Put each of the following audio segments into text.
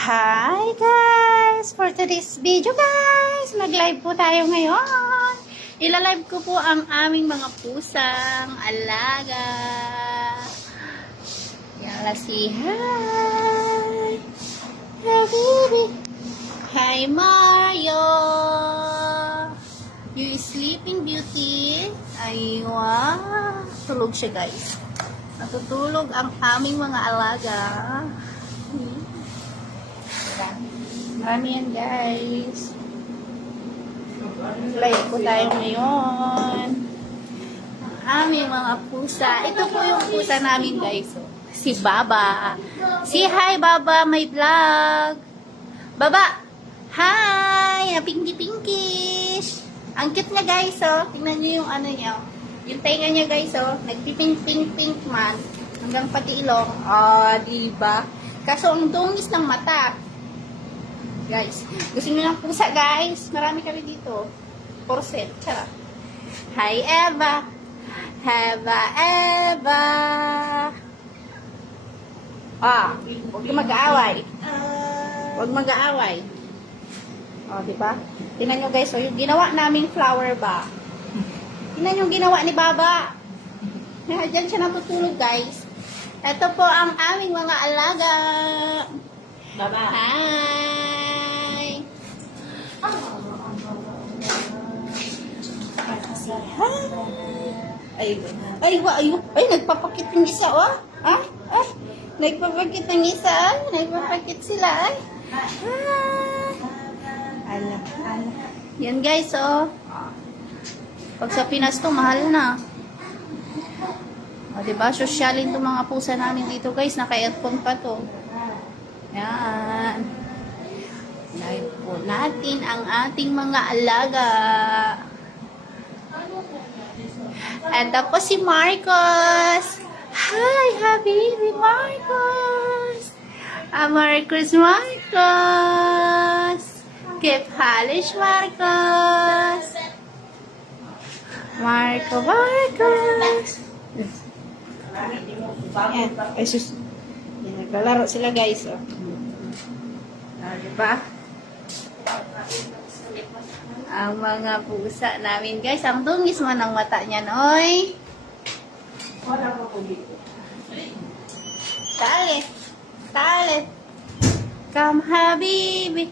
Hi guys! For today's video guys, mag-live po tayo ngayon. Ila-live ko po ang aming mga pusang alaga. Yala si hi! Hi baby! Hi Mario! You sleeping beauty? Ay wow! Tulog siya guys. Natutulog ang aming mga alaga. Marami yan guys. Live po tayo ngayon. Ang aming mga pusa. Ito po yung pusa namin guys. Si Baba. Si hi Baba, may vlog. Baba! Hi! Pinky-pinkish! Ang cute niya guys oh. Tingnan niyo yung ano niya. Yung tainga niya guys oh. Nagpipink-pink-pink man. Hanggang pati ilong. Diba? Kaso ang dungis ng mata. Guys, gusto niyo ng pusa guys? Marami kami dito. For sale. Charot. Hi Eva. Eva. Huwag ka mag-aaway. Huwag mag-aaway. Diba? Tingnan nyo guys, yung ginawa naming flower ba? Tingnan yung ginawa ni Baba. Diyan siya natutulog guys. Ito po ang aming mga alaga. Baba. Hi. Ay, nagpapakit yung isa, oh. Nagpapakit ng isa, nagpapakit sila, ay. Yan guys, oh. Pag sa Pinas to, mahal na. Diba? Sosyalin to mga pusa namin dito, guys. Naka-earphone pa to. Yan. Live po natin ang ating mga alaga. At po si Marcos. Hi, Habibi Marcos. Marcos. Keep halish Marcos. Marcos. Yan. Ay, sus. Yan, naglalaro sila guys. Oh. Diba? Ang mga pusa namin guys, ang dungis man ang mata niya, noy. Tali. Come Habibi.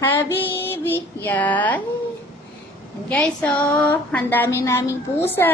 Habibi. Yan. Guys, ang dami naming pusa.